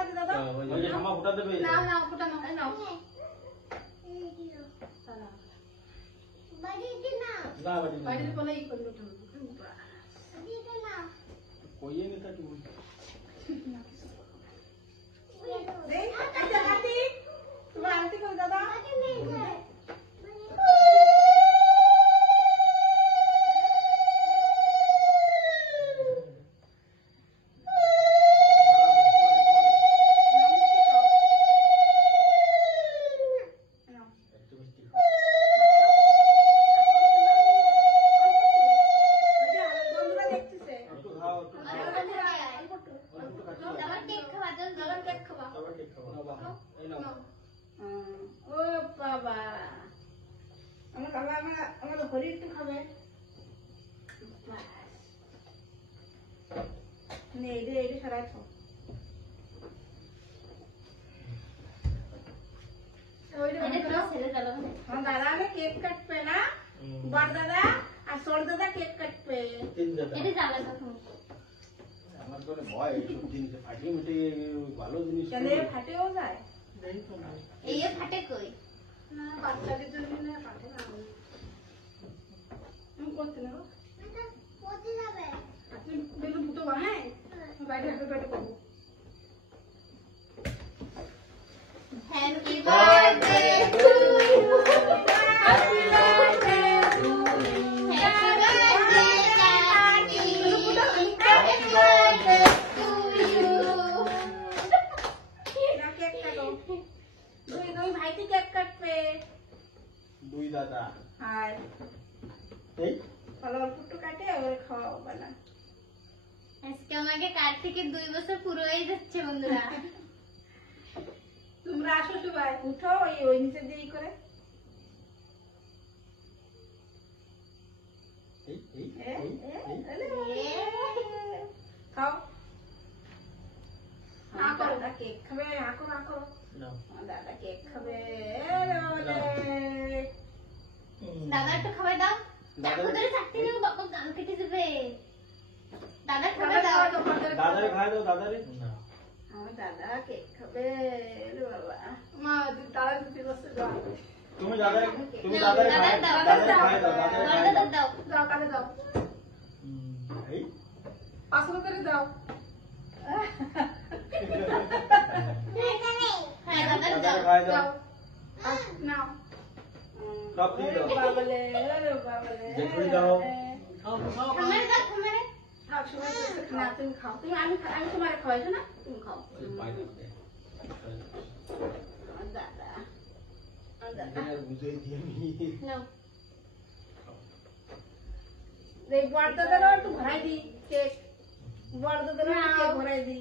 ফুটাতে দাও দাও ওই যে ঠাম্মা ফুটা দেবে না না ফুটা নাও এই নাও না বাড়ি বাইরে কোলে ই করলো তো কইয়ে নি তা তুই দেই আচ্ছা কাটি তুমি আনতে কই দাদা दादा ने केक कट पे ना बड़ दादा और सोल दादा केक कट पे তিন দাদা এটা জানা কথা আমার তো ভয় এই সব জিনিস ফাটিয়ে মিটে ভালো জিনিস चले फटे हो जाए এই ফাটে কই ना बाচ্चा के जन्म ने फटे ना हम করতে না কোথায় যাবে আপনি বেলু ফুটো বানায় বাইরে হ্যাপি বার্থডে করব happy birthday to you happy birthday to happy birthday কাটি হ্যাপি বার্থডে টু ইউ ना केक काटो দুই দুই ভাই কি কেক কাটবে দুই দাদা হাই এই চলো ফুটো কাটে আর খাওয়া বানা আজকে আমাকে কার থেকে 2 বছর পুরো হয়ে যাচ্ছে বন্ধুরা তোমরা আসো সবাই উঠো ওই নিচে দিয়ে করে এই এই খাও না করো না কেক খাবে না করো না করো না দাদা কেক খাবে রে বাবা রে দাদা একটু খাবার দাও চাকু ধরে চাকতে দাও বাবা গাল কেটে দেবে দাদা খাবার দাও দাদারে খাই দাও দাদারে না আমার দাদা কেক খাবে রে বাবা মা দাদা দিতে বসে দাও তুমি দাদারে খাই দাদারে খাই দাও দাদারে খাই দাদা দাও দাও দাও কালে দাও এই 500 করে দাও হ্যাঁ দাদা দাও দাদারে খাই দাও নাও সব দিয়ে দাও বাবালে রে বাবালে জেঠুরি দাও খামারে দাও খামারে খাও সবাই না তুমি খাও তুমি আমি তোমারে খাওয়াইছো না তুমি খাও ওই বাইরে দে দাদা দাদা বুঝাই দিয়ে নি নাও দেখ বড় দাদারও একটু ভরাই দি কেক বড় দাদারও একটু কেক ভরাই দি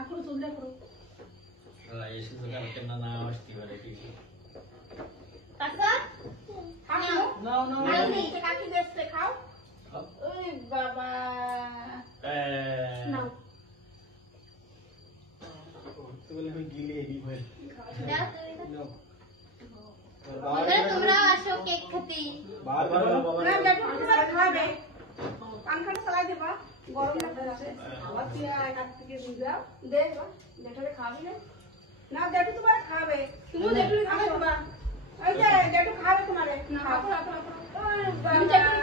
এখন চুলটা করো আল্লাহ এসে তো কেন না আসতে পারে কি কাকা খাও নাও নাও আর নিচে কাকি দেখতে খাও ওই বাবা নাও তো বলে আমি গিলে এই ভাই দাও তুমি নাও বন্ধুরা তোমরাও আসো কেক খেতে বাবার বাবা না দেখো তোমার খাবে পানখাটা চালাই দেবা গরম লাগছে আবার তুই কাট থেকে দিয়ে দাও দে দেখলে খাবি না না দেখো তোমার খাবে তুমি দেখলে খাবে বাবা ওই যে দেখো খাবে তোমারে না আপু আপু আপু তুমি দেখলে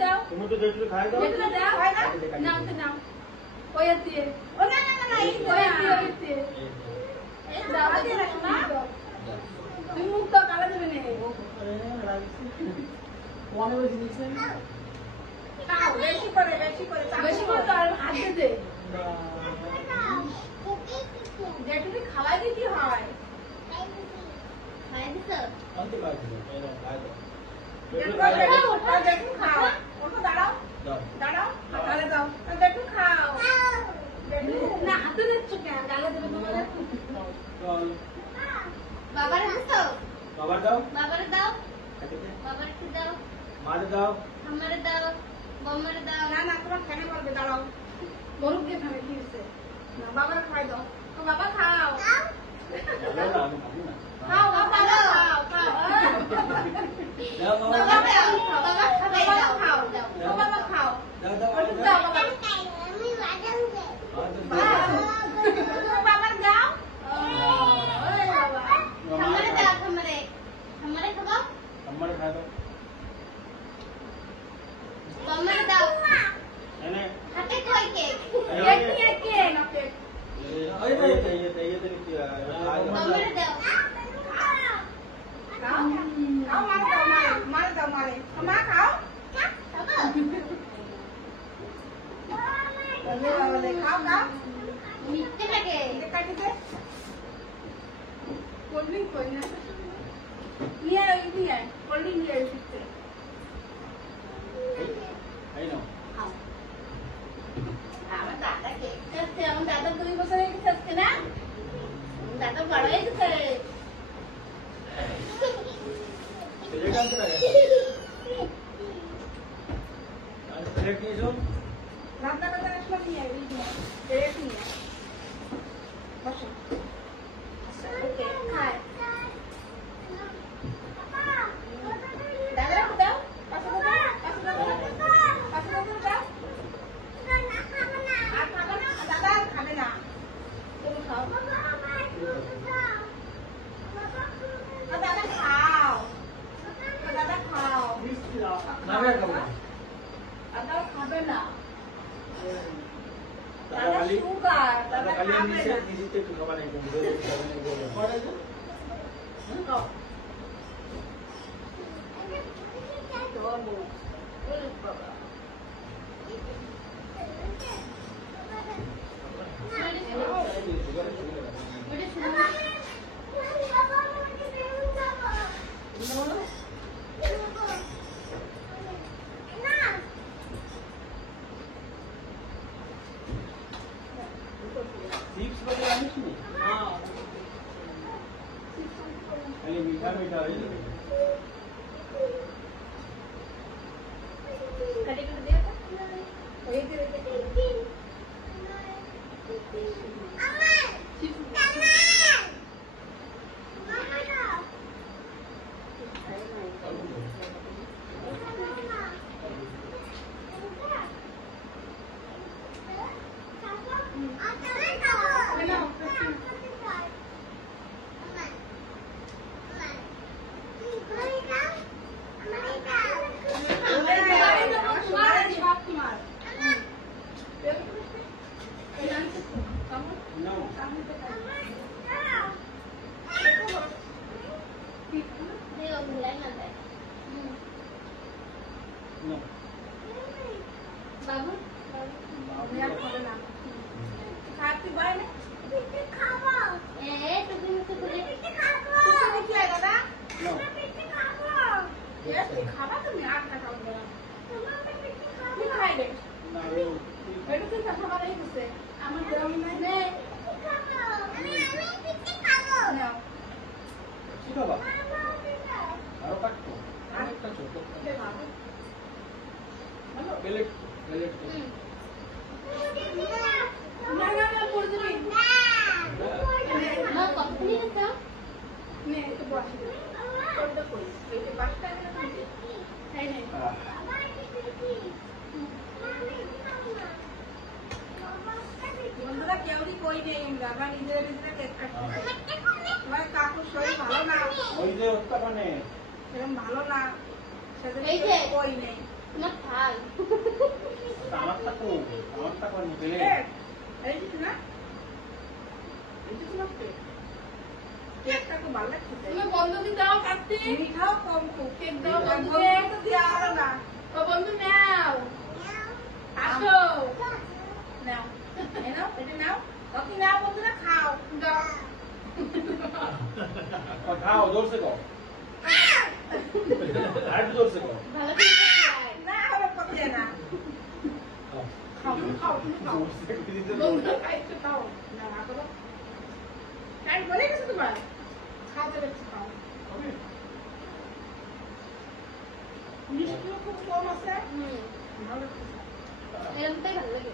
দাও তুমি তো দেখলে খাই দাও দেখলে দাও হয় না নাও তো নাও ওই দিয়ে ও না না না এই ওই দিয়ে এই দাও দিয়ে রাখো না তুমি মুখ তো কালা দেবে না কোনে বসে নিছে খাও বেশি করে তো আর হাত দে যেটুকু খাওয়াই দিতে হয় খাই দিছো আনতে খাই দাও এই নাও খাই দাও যেটুকু খাও ওটা দাঁড়াও দাও দাঁড়াও তাহলে দাও যেটুকু খাও না হাতে দিচ্ছ কেন গালে দেবে তোমার চল বাবার দিছো বাবা দাও বাবার দাও বাবার একটু দাও মারে দাও আমারে দাও বম্মারে দাও না না তোমার খেয়ে পড়বে দাঁড়াও গরুক দিয়ে খাবে কি হচ্ছে না বাবার খাই দাও বাবা খাও না না আমি খাবো না খাও বাবা খাও খাও দাও বাবা দাও বাবা খাবে বাবা দাও খাও দাও বাবা খাও দাও দাও ওটুক দাও বাবা আমি বাদাম দে দাও বাবা খেতে কোল্ড ড্রিঙ্ক কই না নিয়ে আয় নিয়ে আয় কোল্ড ড্রিঙ্ক নিয়ে আয় খেতে এই নাও আমার দাদা কেক খাচ্ছে আমার দাদা 2 বছর হয়ে গেছে না দাদা বড় হয়ে গেছে প্লেট আনতে লাগে আর প্লেট নিয়ে যাও রান্না করতে আসলে নিয়ে আয় প্লেট নিয়ে আয় বসো ওকে খায় দাদা দাও পাশে দাও পাশে দাও আর খাবে না দাদা আর খাবে না তুমি খাও দাদা খাও দাদা খাও না আমি আর খাবো না দাদা খাবে না দাদা দাদা খালি সুগার দাদা দাদা খালি খাবে না নিচে একটু খাবার একদম ধরে খাবে না বলে পড়ে যা খাও তোর বউ ওই বাবা চিপস বলে আনিস নি খালি মিঠা মিঠা হয়ে যাবে কাটি করে দে ওই দে নাও নাও বাবু টুপি মুখে খুলে নাও খাবা তুমি আর খাও না খাবার এই গেছে আমার দেওয়া নাই নাও কি খাবা আরো কাটতো আরেকটা ছোট প্লেট প্লেট না না না পড়ে যাবি মা কখন গেছো নে একটু বসে কোনটা কই এই যে বাসটা না তাই নাই বন্ধুরা কেউই কই নেই আমরা নিজেরা নিজেরা কেক কাটছি তোমার কাকুর শরীর ভালো না ওই যে উত্তাপনে সেরকম ভালো না সেজন্য এই যে। কই নেই তোমার থাল আমারটা কোন প্লেট এই যে না এই যে না কেকটা খুব ভালো লাগছে তুমি বন্ধ দিয়ে দাও কাটতে মিঠাও কম তো কেক দাও বন্ধ বন্ধু দিয়ে তো দেওয়া হলো না ও বন্ধু নাও আসো নাও এই নাও এটা নাও ওকে নাও বন্ধুরা খাও দাও খাও জোর সে খাও আর জোর সে খাও ভালো করে খাই না আমার কথা দেয় না খাও তুমি খাও তুমি খাও জোর সে দিতে বন্ধু খাইতে দাও না না করো তাই বলে গেছে তোমার খাও তো দেখছি খাও মিষ্টিও খুব কম আছে ভালো লাগছে এরকমটাই ভালো লাগে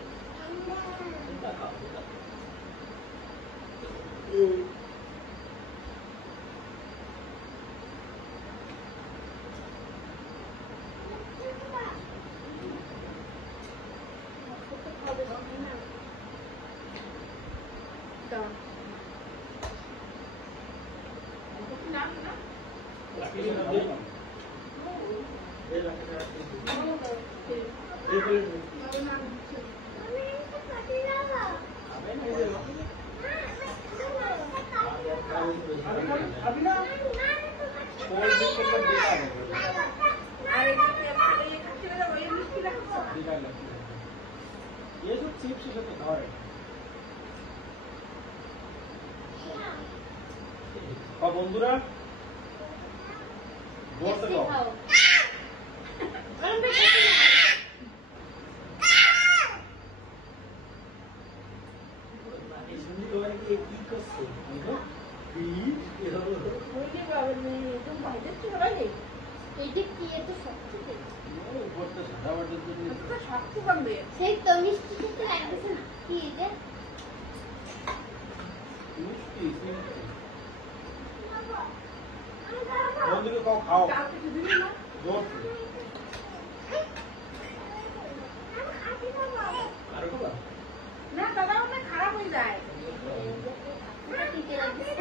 দাও নাম না এই প্লেট নাম अभी ना कोल्ड ड्रिंक के अंदर बेकार है अरे ये खाते हैं वही मिष्टी लगता है बेकार लगती है ये जो चिप्स होते हैं और বন্ধুরা জোরতে টেস্টি দাও খাও গরম করে টেস্টি খাও। এইটা কি এত শক্ত রে? উপরটা সাদা বাটার জন্য শক্ত করবে সেই তো মিষ্টি খেতে লাগতেছে না কি এটা মিষ্টি বন্ধুরা খাও খাও কালকে কিছু দিবি না জোর আর খাবা না দাদা অনেক খারাপ হয়ে যায় তিতে লাগতেছে